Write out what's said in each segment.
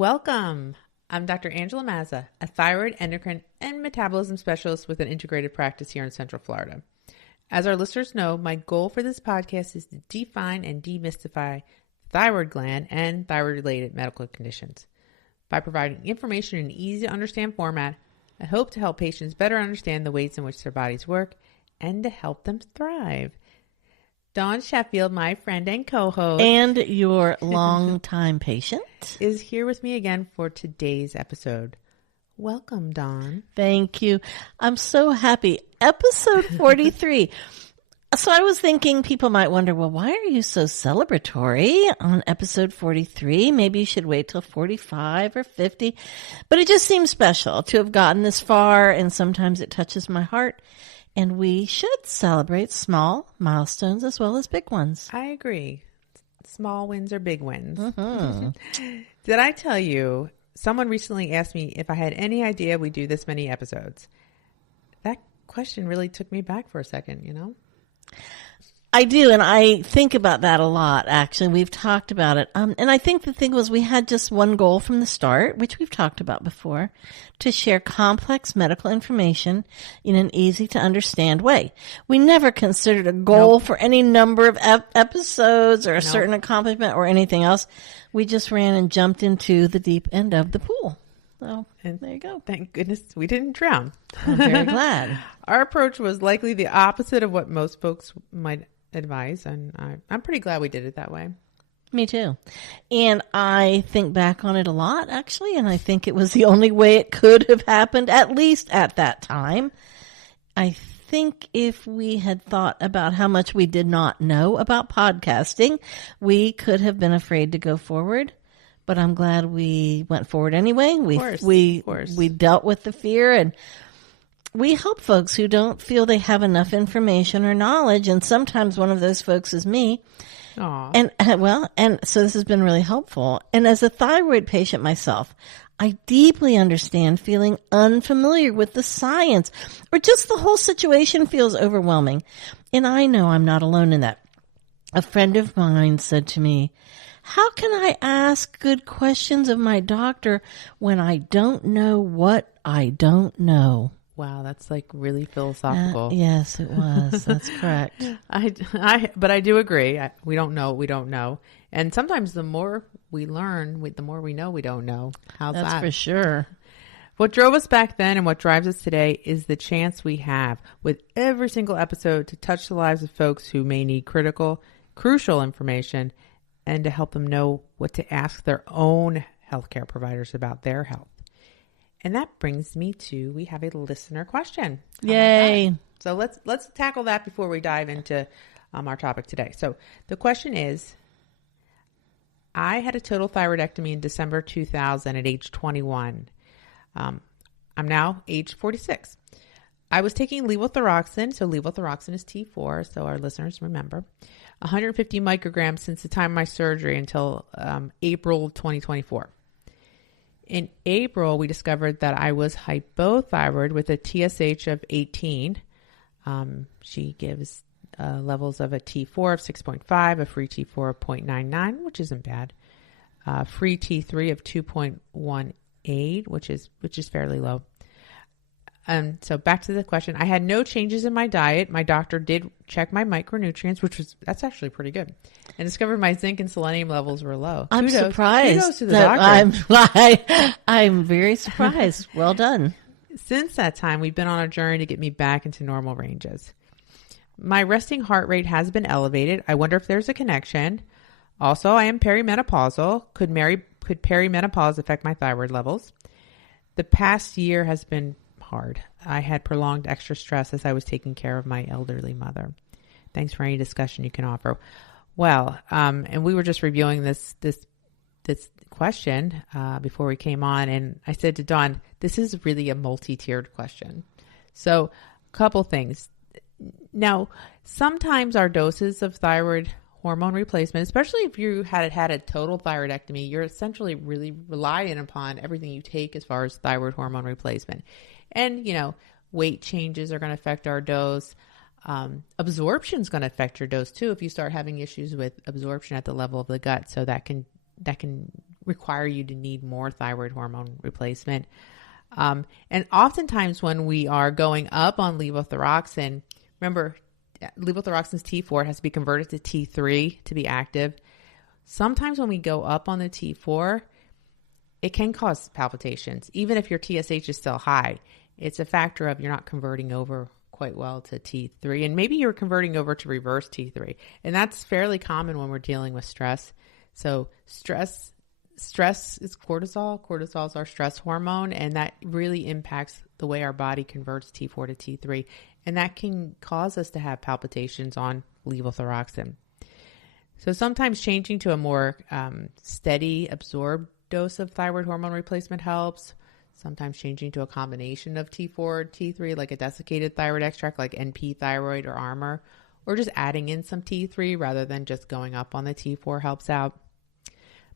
Welcome. I'm Dr. Angela Mazza, a thyroid, endocrine, and metabolism specialist with an integrated practice here in Central Florida. As our listeners know, my goal for this podcast is to define and demystify thyroid gland and thyroid-related medical conditions. By providing information in an easy-to-understand format, I hope to help patients better understand the ways in which their bodies work and to help them thrive. Dawn Sheffield, my friend and co-host, and your longtime patient, is here with me again for today's episode. Welcome, Dawn. Thank you. I'm so happy. Episode 43. So I was thinking people might wonder, well, why are you so celebratory on episode 43? Maybe you should wait till 45 or 50. But it just seems special to have gotten this far, and sometimes it touches my heart. And we should celebrate small milestones as well as big ones. I agree. Small wins are big wins. Mm-hmm. Did I tell you, someone recently asked me if I had any idea we do this many episodes? That question really took me back for a second, you know? I do, and I think about that a lot, actually. We've talked about it. And I think the thing was we had just one goal from the start, which we've talked about before, to share complex medical information in an easy-to-understand way. We never considered a goal for any number of episodes or a certain accomplishment or anything else. We just ran and jumped into the deep end of the pool. So there you go. Thank goodness we didn't drown. I'm very glad. Our approach was likely the opposite of what most folks might advise, and I'm pretty glad we did it that way. Me too. And I think back on it a lot, actually, and I think it was the only way it could have happened, at least at that time. I think if we had thought about how much we did not know about podcasting, we could have been afraid to go forward. But I'm glad we went forward anyway. We dealt with the fear, and we help folks who don't feel they have enough information or knowledge. And sometimes one of those folks is me. Aww. And so this has been really helpful. And as a thyroid patient myself, I deeply understand feeling unfamiliar with the science, or just the whole situation feels overwhelming. And I know I'm not alone in that. A friend of mine said to me, "How can I ask good questions of my doctor when I don't know what I don't know?" Wow, that's like really philosophical. Yes, it was. That's correct. But I do agree. We don't know what we don't know. And sometimes the more we learn, the more we know we don't know. How's that? That's for sure. What drove us back then and what drives us today is the chance we have with every single episode to touch the lives of folks who may need crucial information, and to help them know what to ask their own healthcare providers about their health. And that brings me to, we have a listener question. Yay. So let's tackle that before we dive into our topic today. So the question is, I had a total thyroidectomy in December 2000 at age 21. I'm now age 46. I was taking levothyroxine. So levothyroxine is T4. So our listeners remember. 150 micrograms since the time of my surgery until April 2024. In April, we discovered that I was hypothyroid with a TSH of 18. She gives levels of a T4 of 6.5, a free T4 of 0.99, which isn't bad. Free T3 of 2.18, which is fairly low. So back to the question. I had no changes in my diet. My doctor did check my micronutrients, that's actually pretty good, and discovered my zinc and selenium levels were low. I'm surprised. Kudos to the doctor. I'm very surprised. Well done. Since that time, we've been on a journey to get me back into normal ranges. My resting heart rate has been elevated. I wonder if there's a connection. Also, I am perimenopausal. Could perimenopause affect my thyroid levels? The past year has been hard. I had prolonged extra stress as I was taking care of my elderly mother. Thanks for any discussion you can offer. Well, and we were just reviewing this question before we came on, and I said to Dawn, this is really a multi-tiered question. So, a couple things. Now, sometimes our doses of thyroid hormone replacement, especially if you had a total thyroidectomy, you're essentially really relying upon everything you take as far as thyroid hormone replacement. And, weight changes are going to affect our dose. Absorption is going to affect your dose too if you start having issues with absorption at the level of the gut. So that can require you to need more thyroid hormone replacement. And oftentimes when we are going up on levothyroxine, remember, levothyroxine's T4 has to be converted to T3 to be active. Sometimes when we go up on the T4, it can cause palpitations. Even if your TSH is still high, it's a factor of you're not converting over quite well to T3. And maybe you're converting over to reverse T3. And that's fairly common when we're dealing with stress. So stress is cortisol. Cortisol is our stress hormone, and that really impacts the way our body converts T4 to T3. And that can cause us to have palpitations on levothyroxine. So sometimes changing to a more steady absorbed dose of thyroid hormone replacement helps. Sometimes changing to a combination of T4, T3, like a desiccated thyroid extract like NP thyroid or Armour, or just adding in some T3 rather than just going up on the T4 helps out.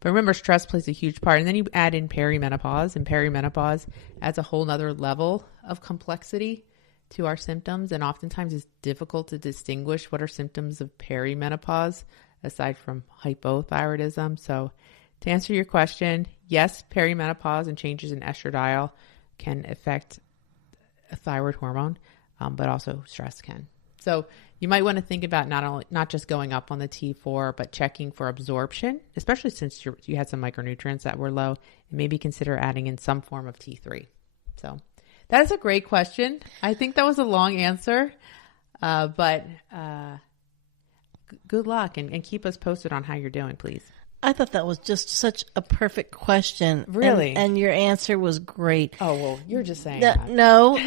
But remember, stress plays a huge part. And then you add in perimenopause, and perimenopause adds a whole nother level of complexity to our symptoms. And oftentimes it's difficult to distinguish what are symptoms of perimenopause aside from hypothyroidism. So to answer your question, yes, perimenopause and changes in estradiol can affect a thyroid hormone, but also stress can. So you might want to think about not just going up on the T4, but checking for absorption, especially since you had some micronutrients that were low, and maybe consider adding in some form of T3. So that is a great question. I think that was a long answer, but good luck and keep us posted on how you're doing, please. I thought that was just such a perfect question. Really? And your answer was great. Oh, well, you're just saying that. No,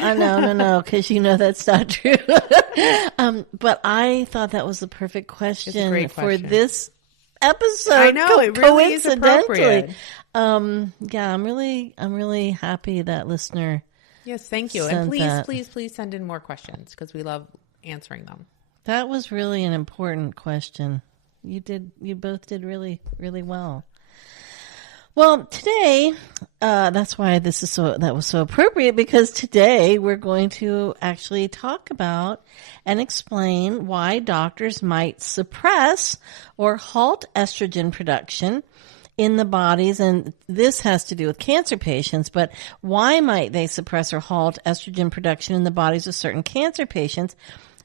because you know that's not true. But I thought that was the perfect question for this episode. I know, it really is appropriate. Yeah, I'm really happy that listener. Yes, thank you. And please send in more questions because we love answering them. That was really an important question. You both did really, really well. Well, today, that's why that was so appropriate, because today we're going to actually talk about and explain why doctors might suppress or halt estrogen production in the bodies. And this has to do with cancer patients, but why might they suppress or halt estrogen production in the bodies of certain cancer patients?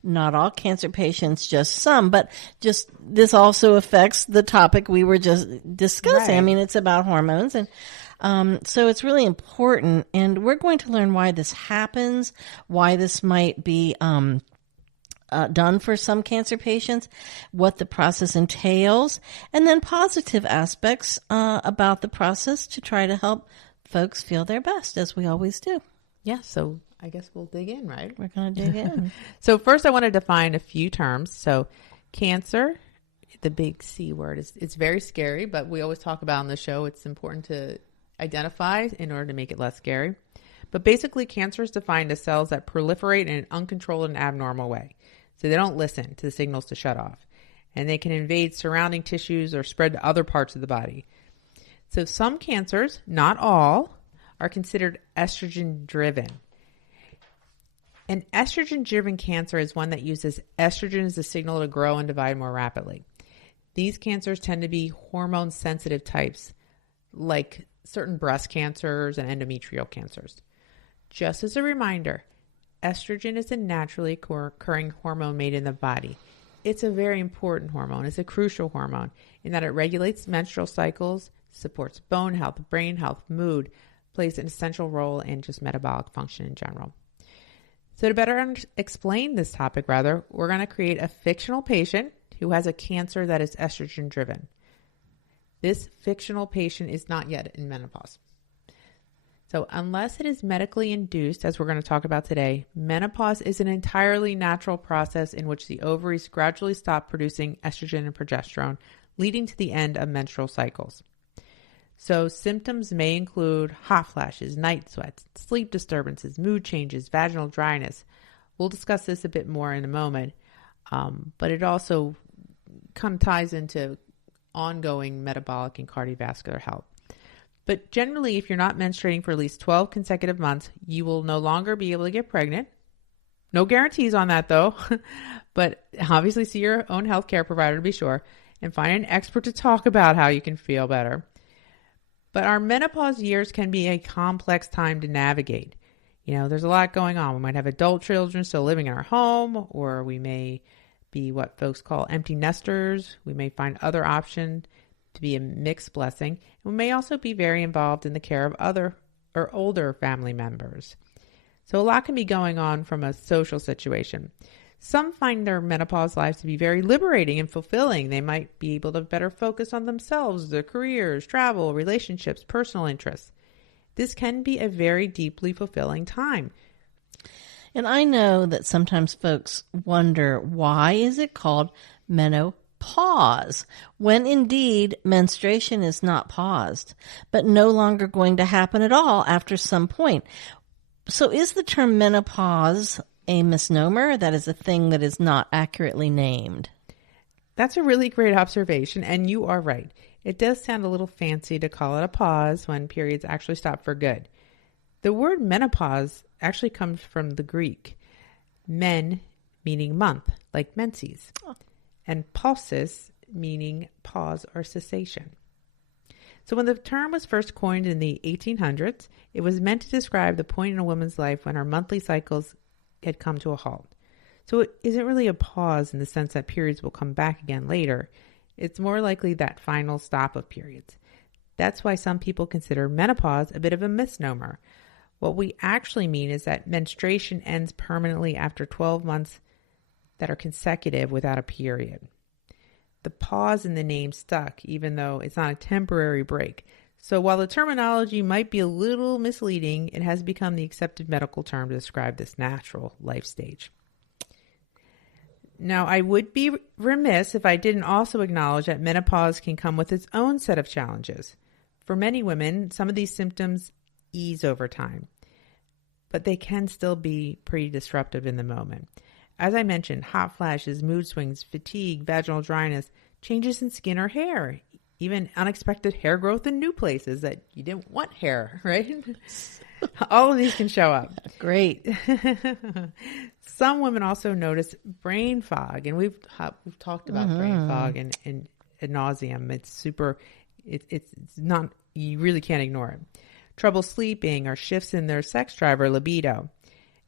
Not all cancer patients, just some, but just this also affects the topic we were just discussing. Right. I mean, it's about hormones, and so it's really important. And we're going to learn why this happens, why this might be done for some cancer patients, what the process entails, and then positive aspects about the process to try to help folks feel their best, as we always do. Yeah, so I guess we'll dig in, right? We're going to dig in. So first I want to define a few terms. So cancer, the big C word, it's very scary, but we always talk about on the show, it's important to identify in order to make it less scary. But basically cancer is defined as cells that proliferate in an uncontrolled and abnormal way. So they don't listen to the signals to shut off. And they can invade surrounding tissues or spread to other parts of the body. So some cancers, not all, are considered estrogen-driven. An estrogen-driven cancer is one that uses estrogen as a signal to grow and divide more rapidly. These cancers tend to be hormone-sensitive types, like certain breast cancers and endometrial cancers. Just as a reminder, estrogen is a naturally occurring hormone made in the body. It's a very important hormone. It's a crucial hormone in that it regulates menstrual cycles, supports bone health, brain health, mood, plays an essential role in just metabolic function in general. So to better explain this topic, we're going to create a fictional patient who has a cancer that is estrogen driven. This fictional patient is not yet in menopause. So unless it is medically induced, as we're going to talk about today, menopause is an entirely natural process in which the ovaries gradually stop producing estrogen and progesterone, leading to the end of menstrual cycles. So symptoms may include hot flashes, night sweats, sleep disturbances, mood changes, vaginal dryness. We'll discuss this a bit more in a moment, but it also kind of ties into ongoing metabolic and cardiovascular health. But generally, if you're not menstruating for at least 12 consecutive months, you will no longer be able to get pregnant. No guarantees on that, though, but obviously see your own healthcare provider to be sure and find an expert to talk about how you can feel better. But our menopause years can be a complex time to navigate. There's a lot going on. We might have adult children still living in our home, or we may be what folks call empty nesters. We may find other options to be a mixed blessing. And we may also be very involved in the care of other or older family members. So a lot can be going on from a social situation. Some find their menopause lives to be very liberating and fulfilling. They might be able to better focus on themselves, their careers, travel, relationships, personal interests. This can be a very deeply fulfilling time. And I know that sometimes folks wonder, why is it called menopause, when indeed menstruation is not paused, but no longer going to happen at all after some point? So is the term menopause a misnomer? That is a thing that is not accurately named. That's a really great observation, and you are right. It does sound a little fancy to call it a pause when periods actually stop for good. The word menopause actually comes from the Greek, men meaning month, like menses, and pausis meaning pause or cessation. So when the term was first coined in the 1800s, it was meant to describe the point in a woman's life when her monthly cycles had come to a halt. So it isn't really a pause in the sense that periods will come back again later. It's more likely that final stop of periods. That's why some people consider menopause a bit of a misnomer. What we actually mean is that menstruation ends permanently after 12 months that are consecutive without a period. The pause in the name stuck, even though it's not a temporary break. So while the terminology might be a little misleading, it has become the accepted medical term to describe this natural life stage. Now, I would be remiss if I didn't also acknowledge that menopause can come with its own set of challenges. For many women, some of these symptoms ease over time, but they can still be pretty disruptive in the moment. As I mentioned, hot flashes, mood swings, fatigue, vaginal dryness, changes in skin or hair, even unexpected hair growth in new places that you didn't want hair, right? All of these can show up. Great. Some women also notice brain fog, and we've talked about brain fog and ad nauseum. It's not, you really can't ignore it. Trouble sleeping or shifts in their sex drive or libido.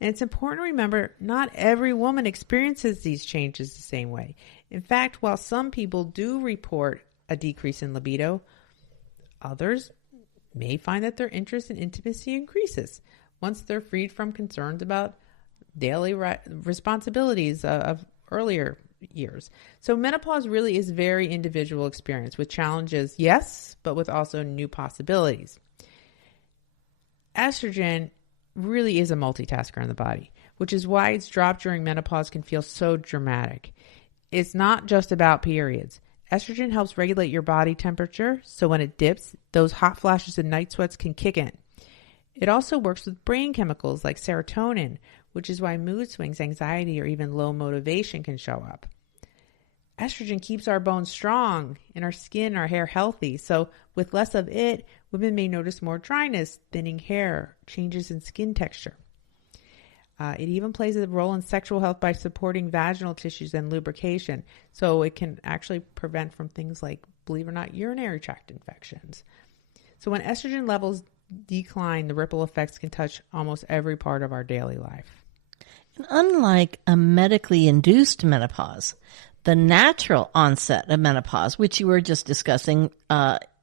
And it's important to remember not every woman experiences these changes the same way. In fact, while some people do report a decrease in libido, others may find that their interest in intimacy increases once they're freed from concerns about daily responsibilities of earlier years. So menopause really is a very individual experience with challenges, yes, but with also new possibilities. Estrogen really is a multitasker in the body, which is why its drop during menopause can feel so dramatic. It's not just about periods. Estrogen helps regulate your body temperature, so when it dips, those hot flashes and night sweats can kick in. It also works with brain chemicals like serotonin, which is why mood swings, anxiety, or even low motivation can show up. Estrogen keeps our bones strong and our skin, our hair healthy. So with less of it, women may notice more dryness, thinning hair, changes in skin texture. It even plays a role in sexual health by supporting vaginal tissues and lubrication. So it can actually prevent from things like, believe it or not, urinary tract infections. So when estrogen levels decline, the ripple effects can touch almost every part of our daily life. And unlike a medically induced menopause, the natural onset of menopause, which you were just discussing,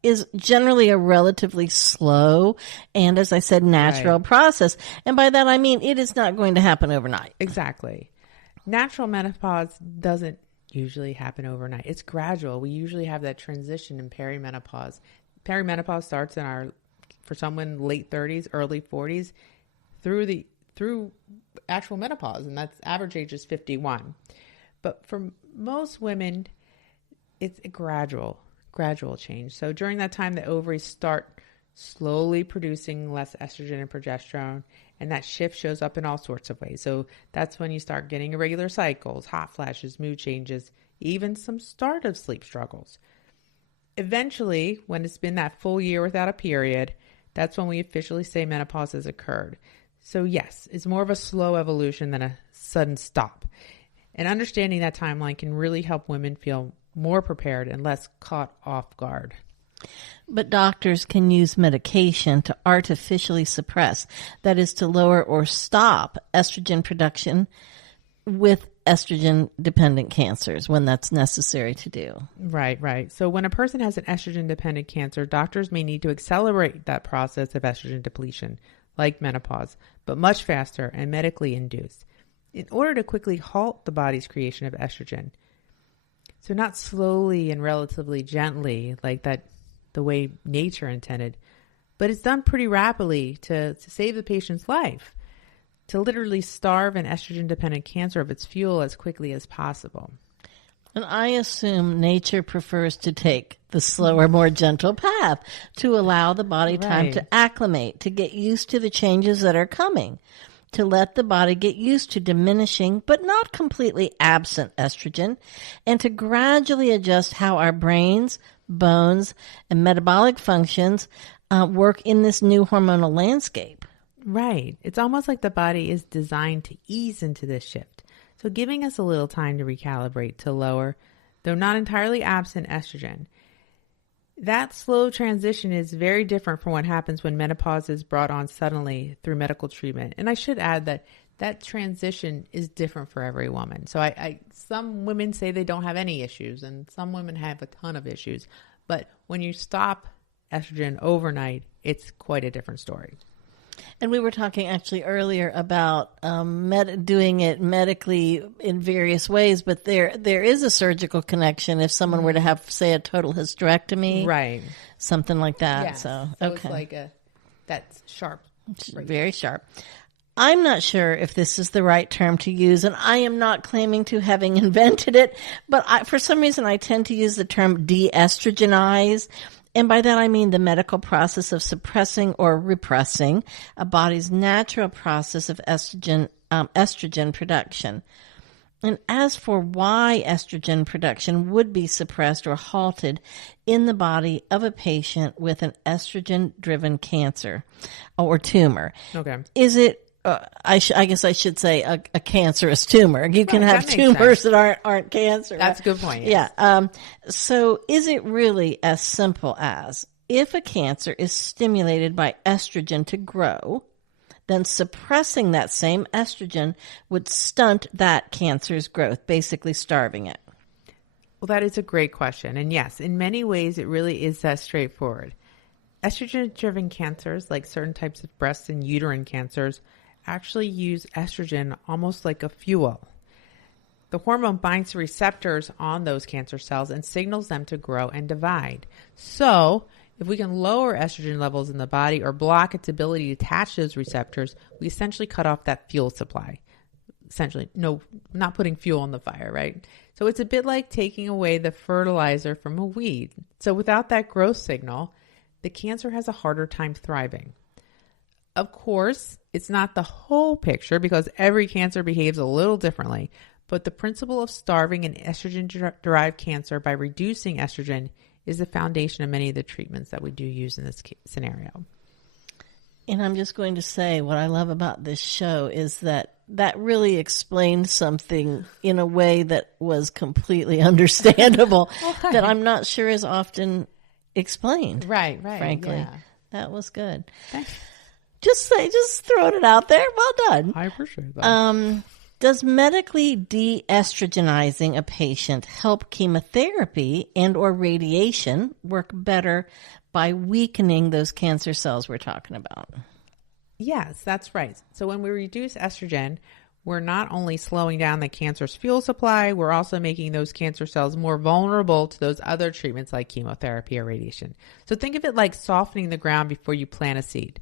is generally a relatively slow and, as I said, natural process. And by that, I mean it is not going to happen overnight. Exactly. Natural menopause doesn't usually happen overnight. It's gradual. We usually have that transition in perimenopause. Perimenopause starts for someone, late 30s, early 40s, through actual menopause, and that's average age is 51. But for most women, it's a gradual change. So during that time, the ovaries start slowly producing less estrogen and progesterone, and that shift shows up in all sorts of ways. So that's when you start getting irregular cycles, hot flashes, mood changes, even some start of sleep struggles. Eventually, when it's been that full year without a period, that's when we officially say menopause has occurred. So yes, it's more of a slow evolution than a sudden stop. And understanding that timeline can really help women feel more prepared and less caught off guard. But doctors can use medication to artificially suppress, that is, to lower or stop estrogen production with estrogen-dependent cancers when that's necessary to do. Right, right. So when a person has an estrogen-dependent cancer, doctors may need to accelerate that process of estrogen depletion, like menopause, but much faster and medically induced, in order to quickly halt the body's creation of estrogen. So not slowly and relatively gently, like that, the way nature intended, but it's done pretty rapidly to save the patient's life, to literally starve an estrogen-dependent cancer of its fuel as quickly as possible. And I assume nature prefers to take the slower, more gentle path to allow the body time Right. to acclimate, to get used to the changes that are coming, to let the body get used to diminishing but not completely absent estrogen, and to gradually adjust how our brains, bones, and metabolic functions work in this new hormonal landscape. Right. It's almost like the body is designed to ease into this shift. So giving us a little time to recalibrate to lower, though not entirely absent, estrogen. That slow transition is very different from what happens when menopause is brought on suddenly through medical treatment. And I should add that that transition is different for every woman. So some women say they don't have any issues, and some women have a ton of issues. But when you stop estrogen overnight, it's quite a different story. And we were talking actually earlier about doing it medically in various ways, but there is a surgical connection if someone were to have, say, a total hysterectomy, Right. something like that. Yeah. So It's like that's sharp. very sharp. I'm not sure if this is the right term to use, and I am not claiming to having invented it, but for some reason I tend to use the term de-estrogenize. And by that I mean the medical process of suppressing or repressing a body's natural process of estrogen production. And as for why estrogen production would be suppressed or halted in the body of a patient with an estrogen-driven cancer or tumor, Okay. is it? I guess I should say a cancerous tumor. You can have that makes tumors that aren't cancer. That's a good point. Yes. Yeah. So is it really as simple as if a cancer is stimulated by estrogen to grow, then suppressing that same estrogen would stunt that cancer's growth, basically starving it? Well, that is a great question. And yes, in many ways, it really is that straightforward. Estrogen-driven cancers, like certain types of breast and uterine cancers, actually use estrogen almost like a fuel. The hormone binds to receptors on those cancer cells and signals them to grow and divide. So if we can lower estrogen levels in the body or block its ability to attach those receptors, we essentially cut off that fuel supply. Essentially, no, not putting fuel on the fire, right? So it's a bit like taking away the fertilizer from a weed. So without that growth signal, the cancer has a harder time thriving. Of course, it's not the whole picture because every cancer behaves a little differently, but the principle of starving an estrogen-derived cancer by reducing estrogen is the foundation of many of the treatments that we do use in this scenario. And I'm just going to say what I love about this show is that really explained something in a way that was completely understandable that I'm not sure is often explained. Right, Frankly, yeah. that was good. Thanks. Just throwing it out there. Well done. I appreciate that. Does medically de-estrogenizing a patient help chemotherapy and or radiation work better by weakening those cancer cells we're talking about? Yes, that's right. So when we reduce estrogen, we're not only slowing down the cancer's fuel supply, we're also making those cancer cells more vulnerable to those other treatments like chemotherapy or radiation. So think of it like softening the ground before you plant a seed.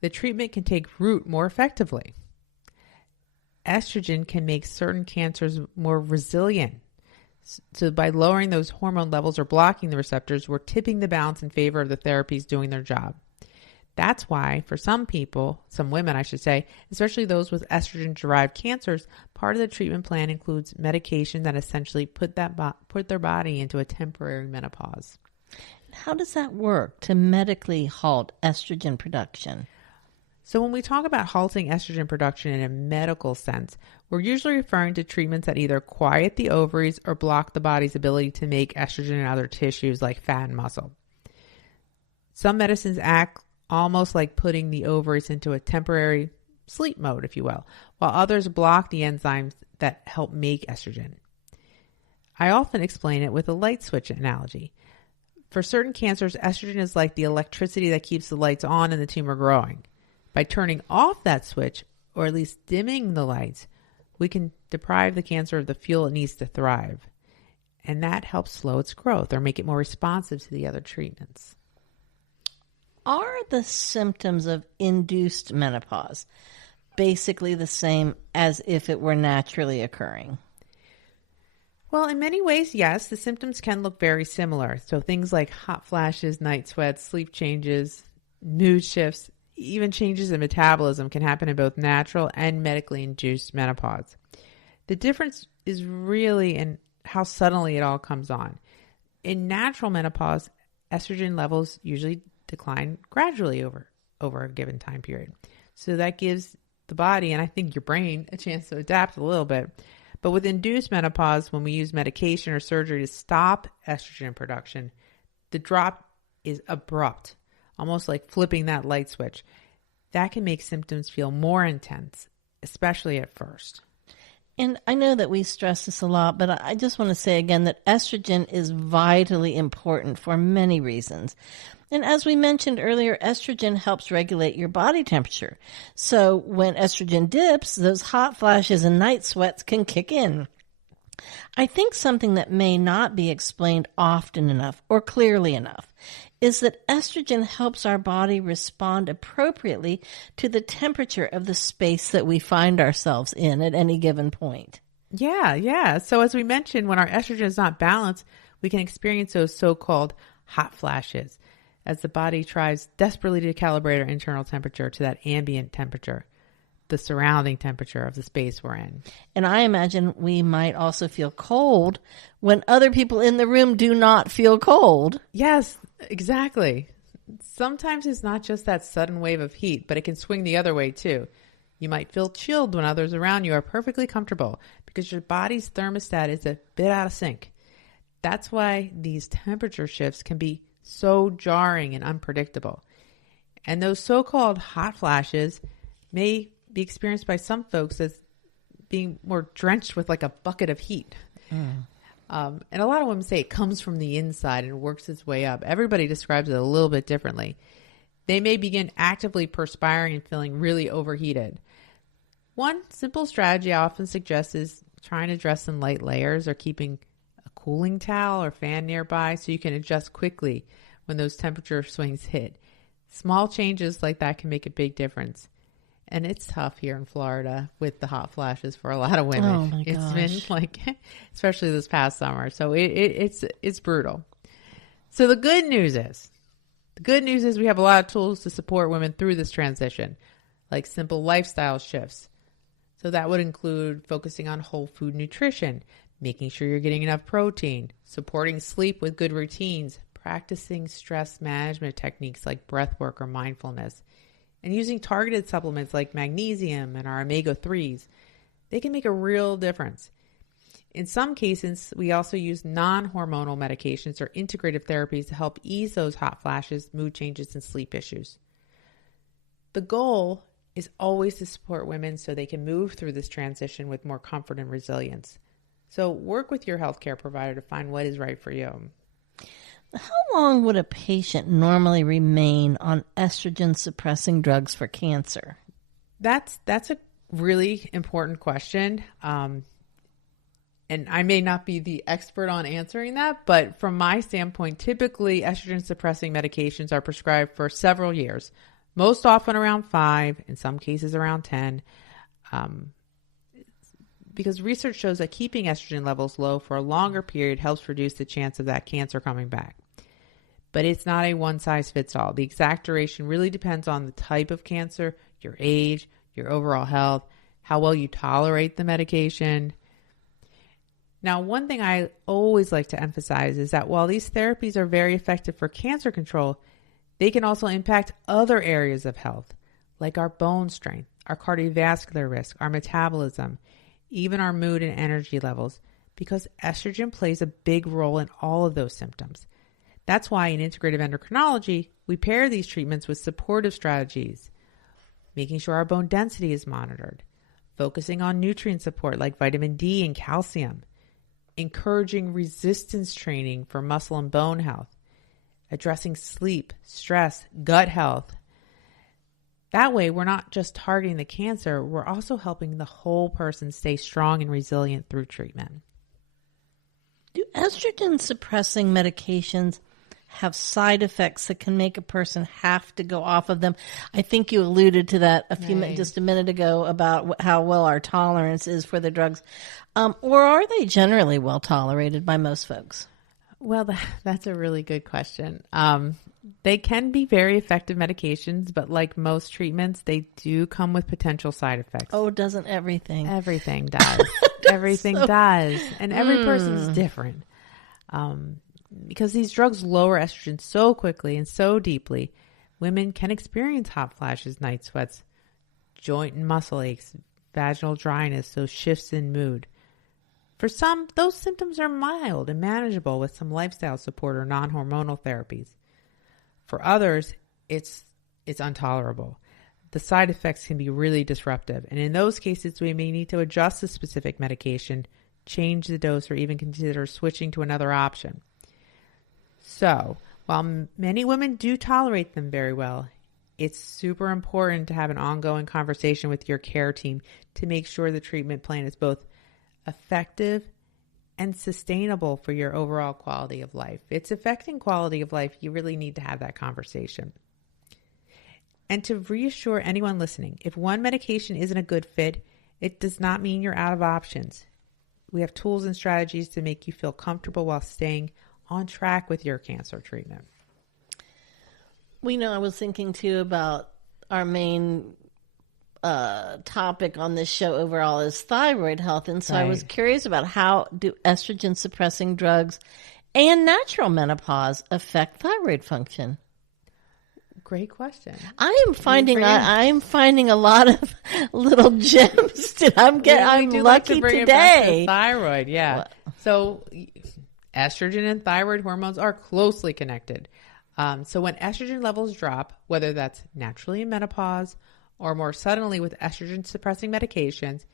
The treatment can take root more effectively. Estrogen can make certain cancers more resilient. So by lowering those hormone levels or blocking the receptors, we're tipping the balance in favor of the therapies doing their job. That's why for some people, some women I should say, especially those with estrogen-derived cancers, part of the treatment plan includes medication that essentially put their body into a temporary menopause. How does that work to medically halt estrogen production? So when we talk about halting estrogen production in a medical sense, we're usually referring to treatments that either quiet the ovaries or block the body's ability to make estrogen in other tissues like fat and muscle. Some medicines act almost like putting the ovaries into a temporary sleep mode, if you will, while others block the enzymes that help make estrogen. I often explain it with a light switch analogy. For certain cancers, estrogen is like the electricity that keeps the lights on and the tumor growing. By turning off that switch, or at least dimming the lights, we can deprive the cancer of the fuel it needs to thrive. And that helps slow its growth or make it more responsive to the other treatments. Are the symptoms of induced menopause basically the same as if it were naturally occurring? Well, in many ways, yes. The symptoms can look very similar. So things like hot flashes, night sweats, sleep changes, mood shifts, even changes in metabolism can happen in both natural and medically induced menopause. The difference is really in how suddenly it all comes on. In natural menopause, estrogen levels usually decline gradually over a given time period. So that gives the body, and I think your brain, a chance to adapt a little bit. But with induced menopause, when we use medication or surgery to stop estrogen production, the drop is abrupt, almost like flipping that light switch. That can make symptoms feel more intense, especially at first. And I know that we stress this a lot, but I just want to say again that estrogen is vitally important for many reasons. And as we mentioned earlier, estrogen helps regulate your body temperature. So when estrogen dips, those hot flashes and night sweats can kick in. I think something that may not be explained often enough or clearly enough is that estrogen helps our body respond appropriately to the temperature of the space that we find ourselves in at any given point. Yeah. So as we mentioned, when our estrogen is not balanced, we can experience those so-called hot flashes as the body tries desperately to calibrate our internal temperature to that ambient temperature, the surrounding temperature of the space we're in. And I imagine we might also feel cold when other people in the room do not feel cold. Yes, exactly. Sometimes it's not just that sudden wave of heat, but it can swing the other way too. You might feel chilled when others around you are perfectly comfortable because your body's thermostat is a bit out of sync. That's why these temperature shifts can be so jarring and unpredictable. And those so-called hot flashes may be experienced by some folks as being more drenched with like a bucket of heat. And a lot of women say it comes from the inside and works its way up. Everybody describes it a little bit differently. They may begin actively perspiring and feeling really overheated. One simple strategy I often suggest is trying to dress in light layers or keeping a cooling towel or fan nearby so you can adjust quickly when those temperature swings hit. Small changes like that can make a big difference. And it's tough here in Florida with the hot flashes for a lot of women. Oh my gosh. It's been like, especially this past summer. So it's brutal. So the good news is we have a lot of tools to support women through this transition, like simple lifestyle shifts. So that would include focusing on whole food nutrition, making sure you're getting enough protein, supporting sleep with good routines, practicing stress management techniques like breath work or mindfulness, and using targeted supplements like magnesium and our omega-3s. They can make a real difference. In some cases, we also use non-hormonal medications or integrative therapies to help ease those hot flashes, mood changes, and sleep issues. The goal is always to support women so they can move through this transition with more comfort and resilience. So work with your healthcare provider to find what is right for you. How long would a patient normally remain on estrogen suppressing drugs for cancer? That's a really important question. And I may not be the expert on answering that, but from my standpoint, typically estrogen suppressing medications are prescribed for several years, most often around 5, in some cases around 10, because research shows that keeping estrogen levels low for a longer period helps reduce the chance of that cancer coming back. But it's not a one-size-fits-all. The exact duration really depends on the type of cancer, your age, your overall health, how well you tolerate the medication. Now, one thing I always like to emphasize is that while these therapies are very effective for cancer control, they can also impact other areas of health, like our bone strength, our cardiovascular risk, our metabolism, even our mood and energy levels, because estrogen plays a big role in all of those symptoms. That's why in integrative endocrinology, we pair these treatments with supportive strategies, making sure our bone density is monitored, focusing on nutrient support like vitamin D and calcium, encouraging resistance training for muscle and bone health, addressing sleep, stress, gut health. That way, we're not just targeting the cancer, we're also helping the whole person stay strong and resilient through treatment. Do estrogen suppressing medications have side effects that can make a person have to go off of them? I think you alluded to that just a minute ago about how well our tolerance is for the drugs. Or are they generally well tolerated by most folks? Well, that's a really good question. They can be very effective medications, but like most treatments, they do come with potential side effects. Oh, doesn't everything? Everything does. Everything does. And every person's different. Because these drugs lower estrogen so quickly and so deeply, women can experience hot flashes, night sweats, joint and muscle aches, vaginal dryness, so shifts in mood. For some, those symptoms are mild and manageable with some lifestyle support or non-hormonal therapies. For others, it's intolerable. The side effects can be really disruptive. And in those cases, we may need to adjust the specific medication, change the dose, or even consider switching to another option. So, while many women do tolerate them very well, it's super important to have an ongoing conversation with your care team to make sure the treatment plan is both effective and sustainable for your overall quality of life. If it's affecting quality of life, you really need to have that conversation. And to reassure anyone listening, if one medication isn't a good fit, it does not mean you're out of options. We have tools and strategies to make you feel comfortable while staying on track with your cancer treatment. I was thinking too about our main topic on this show overall is thyroid health. And so I was curious about how do estrogen suppressing drugs and natural menopause affect thyroid function? Great question. I am finding a lot of little gems. I'm lucky like to bring today. It back to thyroid, yeah. What? So estrogen and thyroid hormones are closely connected. So when estrogen levels drop, whether that's naturally in menopause or more suddenly with estrogen suppressing medications,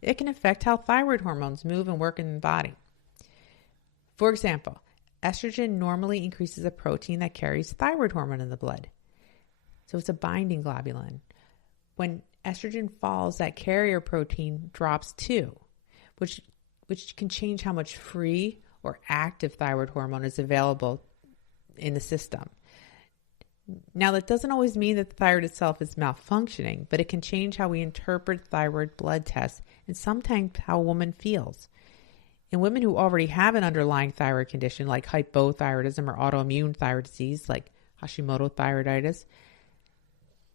it can affect how thyroid hormones move and work in the body. For example, estrogen normally increases a protein that carries thyroid hormone in the blood. So it's a binding globulin. When estrogen falls, that carrier protein drops too, which can change how much free or active thyroid hormone is available in the system. Now, that doesn't always mean that the thyroid itself is malfunctioning, but it can change how we interpret thyroid blood tests and sometimes how a woman feels. In women who already have an underlying thyroid condition like hypothyroidism or autoimmune thyroid disease like Hashimoto thyroiditis,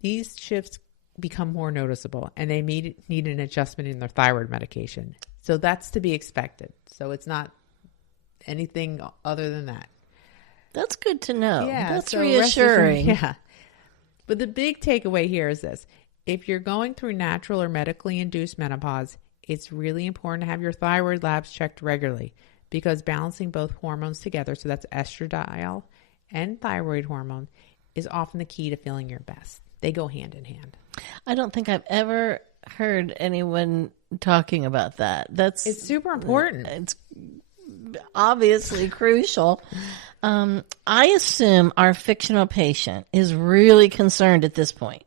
these shifts become more noticeable and they need an adjustment in their thyroid medication. So that's to be expected. So it's not anything other than that. That's good to know. Yeah, that's so reassuring. Yeah. But the big takeaway here is this. If you're going through natural or medically induced menopause, it's really important to have your thyroid labs checked regularly because balancing both hormones together, so that's estradiol and thyroid hormone, is often the key to feeling your best. They go hand in hand. I don't think I've ever heard anyone talking about that. It's super important. It's obviously crucial. I assume our fictional patient is really concerned at this point,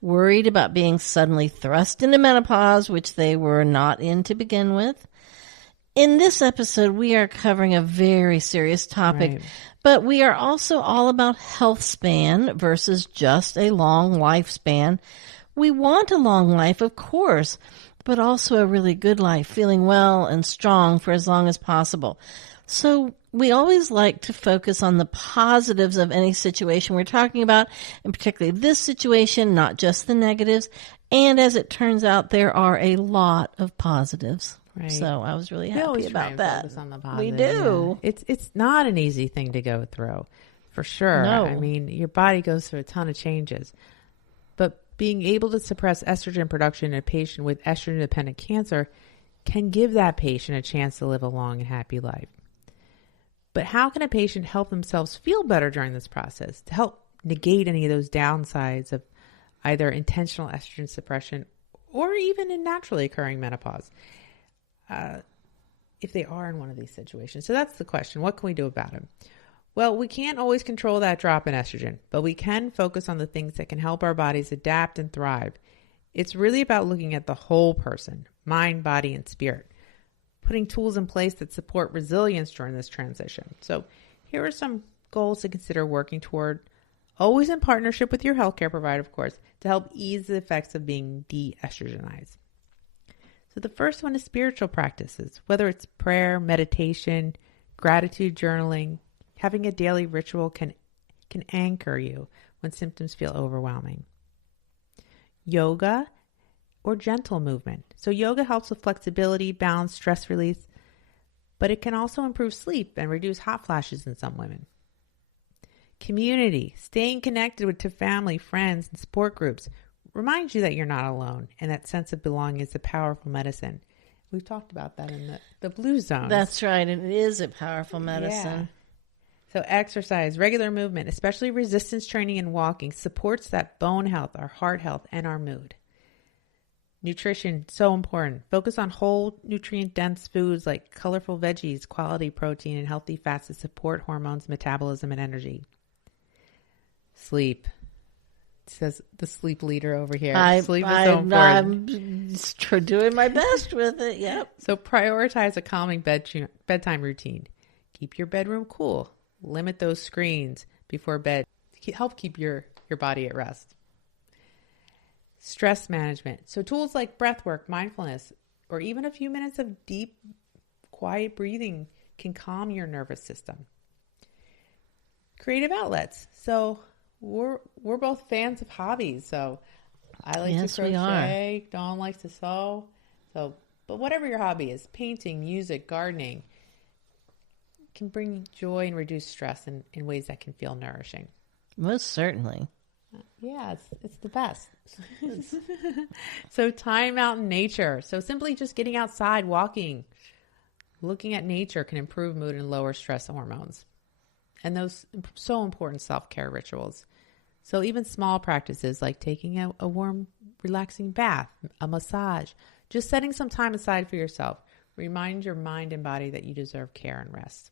worried about being suddenly thrust into menopause, which they were not in to begin with. In this episode, we are covering a very serious topic, right, but we are also all about health span versus just a long lifespan. We want a long life, of course, but also a really good life, feeling well and strong for as long as possible. So we always like to focus on the positives of any situation we're talking about, and particularly this situation, not just the negatives. And as it turns out, there are a lot of positives. Right. So I was really happy about that. Focus on the positive, we do. Yeah. It's not an easy thing to go through, for sure. No. I mean, your body goes through a ton of changes. But being able to suppress estrogen production in a patient with estrogen-dependent cancer can give that patient a chance to live a long and happy life. But how can a patient help themselves feel better during this process to help negate any of those downsides of either intentional estrogen suppression or even in naturally occurring menopause, if they are in one of these situations? So that's the question. What can we do about it? Well, we can't always control that drop in estrogen, but we can focus on the things that can help our bodies adapt and thrive. It's really about looking at the whole person, mind, body, and spirit, putting tools in place that support resilience during this transition. So here are some goals to consider working toward, always in partnership with your healthcare provider, of course, to help ease the effects of being de-estrogenized. So the first one is spiritual practices, whether it's prayer, meditation, gratitude journaling. Having a daily ritual can anchor you when symptoms feel overwhelming. Yoga or gentle movement. So yoga helps with flexibility, balance, stress release, but it can also improve sleep and reduce hot flashes in some women. Community, staying connected to family, friends, and support groups reminds you that you're not alone, and that sense of belonging is a powerful medicine. We've talked about that in the blue zone. That's right. It is a powerful medicine. Yeah. So exercise, regular movement, especially resistance training and walking, supports that bone health, our heart health, and our mood. Nutrition, so important. Focus on whole, nutrient-dense foods like colorful veggies, quality protein, and healthy fats to support hormones, metabolism, and energy. Sleep. It says the sleep leader over here. Sleep is so important. I'm doing my best with it, yep. So prioritize a calming bedtime routine. Keep your bedroom cool. Limit those screens before bed to help keep your body at rest. Stress management. So tools like breath work, mindfulness, or even a few minutes of deep, quiet breathing can calm your nervous system. Creative outlets. So we're both fans of hobbies. So I like to crochet. Dawn likes to sew. But whatever your hobby is, painting, music, gardening, can bring joy and reduce stress in ways that can feel nourishing. Most certainly. Yeah, it's the best. So time out in nature. So simply just getting outside, walking, looking at nature can improve mood and lower stress hormones. And those so important self-care rituals. So even small practices like taking a warm, relaxing bath, a massage, just setting some time aside for yourself. Remind your mind and body that you deserve care and rest.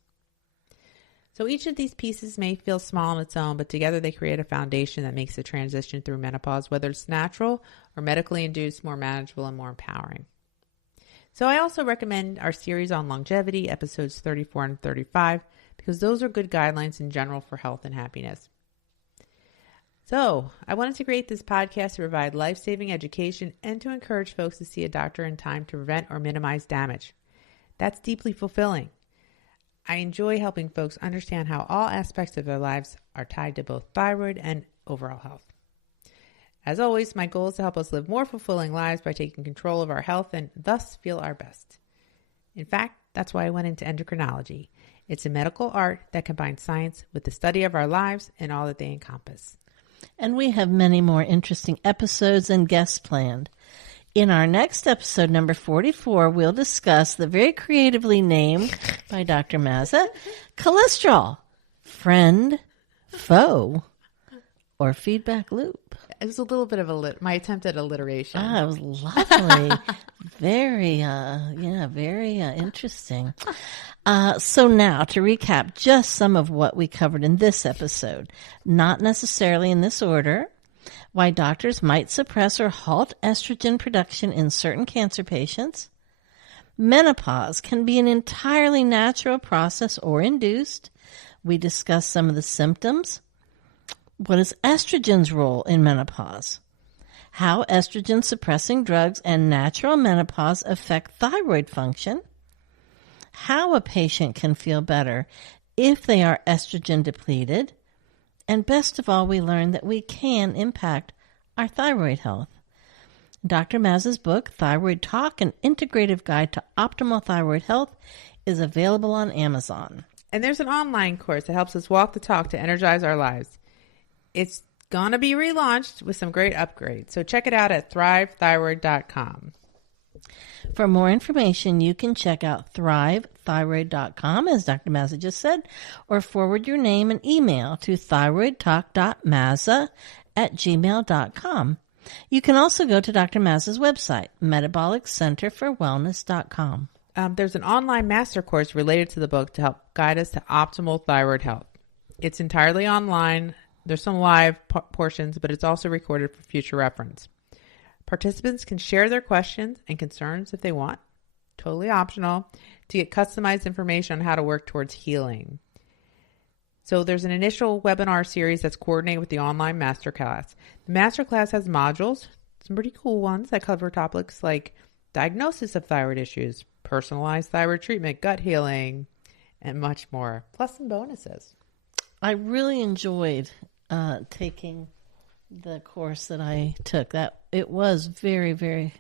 So each of these pieces may feel small on its own, but together they create a foundation that makes the transition through menopause, whether it's natural or medically induced, more manageable and more empowering. So I also recommend our series on longevity, episodes 34 and 35, because those are good guidelines in general for health and happiness. So I wanted to create this podcast to provide life-saving education and to encourage folks to see a doctor in time to prevent or minimize damage. That's deeply fulfilling. I enjoy helping folks understand how all aspects of their lives are tied to both thyroid and overall health. As always, my goal is to help us live more fulfilling lives by taking control of our health and thus feel our best. In fact, that's why I went into endocrinology. It's a medical art that combines science with the study of our lives and all that they encompass. And we have many more interesting episodes and guests planned. In our next episode, number 44, we'll discuss the very creatively named by Dr. Mazza, cholesterol, friend, foe, or feedback loop. It was a little bit of my attempt at alliteration. It was lovely. Very interesting. So now to recap just some of what we covered in this episode, not necessarily in this order. Why doctors might suppress or halt estrogen production in certain cancer patients. Menopause can be an entirely natural process or induced. We discuss some of the symptoms. What is estrogen's role in menopause? How estrogen suppressing drugs and natural menopause affect thyroid function. How a patient can feel better if they are estrogen depleted. And best of all, we learned that we can impact our thyroid health. Dr. Mazza's book, Thyroid Talk, an integrative guide to optimal thyroid health, is available on Amazon. And there's an online course that helps us walk the talk to energize our lives. It's going to be relaunched with some great upgrades. So check it out at thrivethyroid.com. For more information, you can check out thrivethyroid.com, as Dr. Mazza just said, or forward your name and email to thyroidtalk.mazza@gmail.com. You can also go to Dr. Mazza's website, metaboliccenterforwellness.com. There's an online master course related to the book to help guide us to optimal thyroid health. It's entirely online. There's some live portions, but it's also recorded for future reference. Participants can share their questions and concerns if they want, totally optional, to get customized information on how to work towards healing. So there's an initial webinar series that's coordinated with the online masterclass. The masterclass has modules, some pretty cool ones that cover topics like diagnosis of thyroid issues, personalized thyroid treatment, gut healing, and much more, plus some bonuses. I really enjoyed taking the course that I took. That it was very, very,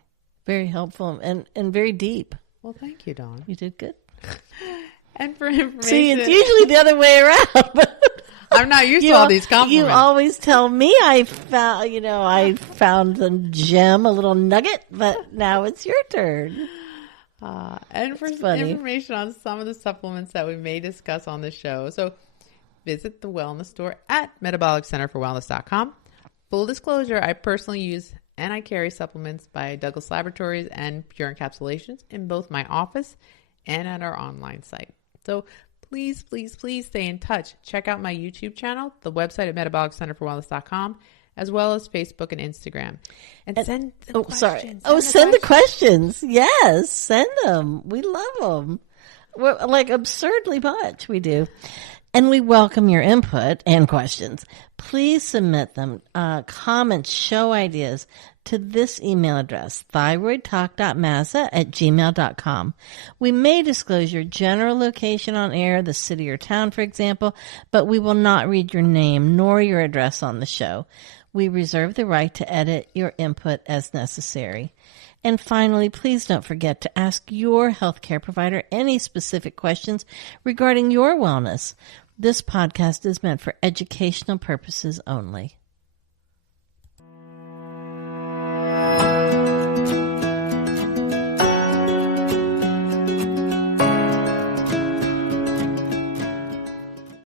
very helpful and very deep. Well, thank you, Dawn. You did good. And for information, see, it's usually the other way around. I'm not used to all these compliments. You always tell me I found a gem, a little nugget, but now it's your turn. And for some information on some of the supplements that we may discuss on the show, so visit the wellness store at metaboliccenterforwellness.com. Full disclosure, I personally use and I carry supplements by Douglas Laboratories and Pure Encapsulations in both my office and at our online site. So please, please, please stay in touch. Check out my YouTube channel, the website at metaboliccenterforwellness.com, as well as Facebook and Instagram. And send the questions. Send the questions. Yes, send them. We love them. We're, like, absurdly much. We do. And we welcome your input and questions. Please submit them, comments, show ideas to this email address, thyroidtalk.mazza@gmail.com. We may disclose your general location on air, the city or town, for example, but we will not read your name nor your address on the show. We reserve the right to edit your input as necessary. And finally, please don't forget to ask your healthcare provider any specific questions regarding your wellness. This podcast is meant for educational purposes only.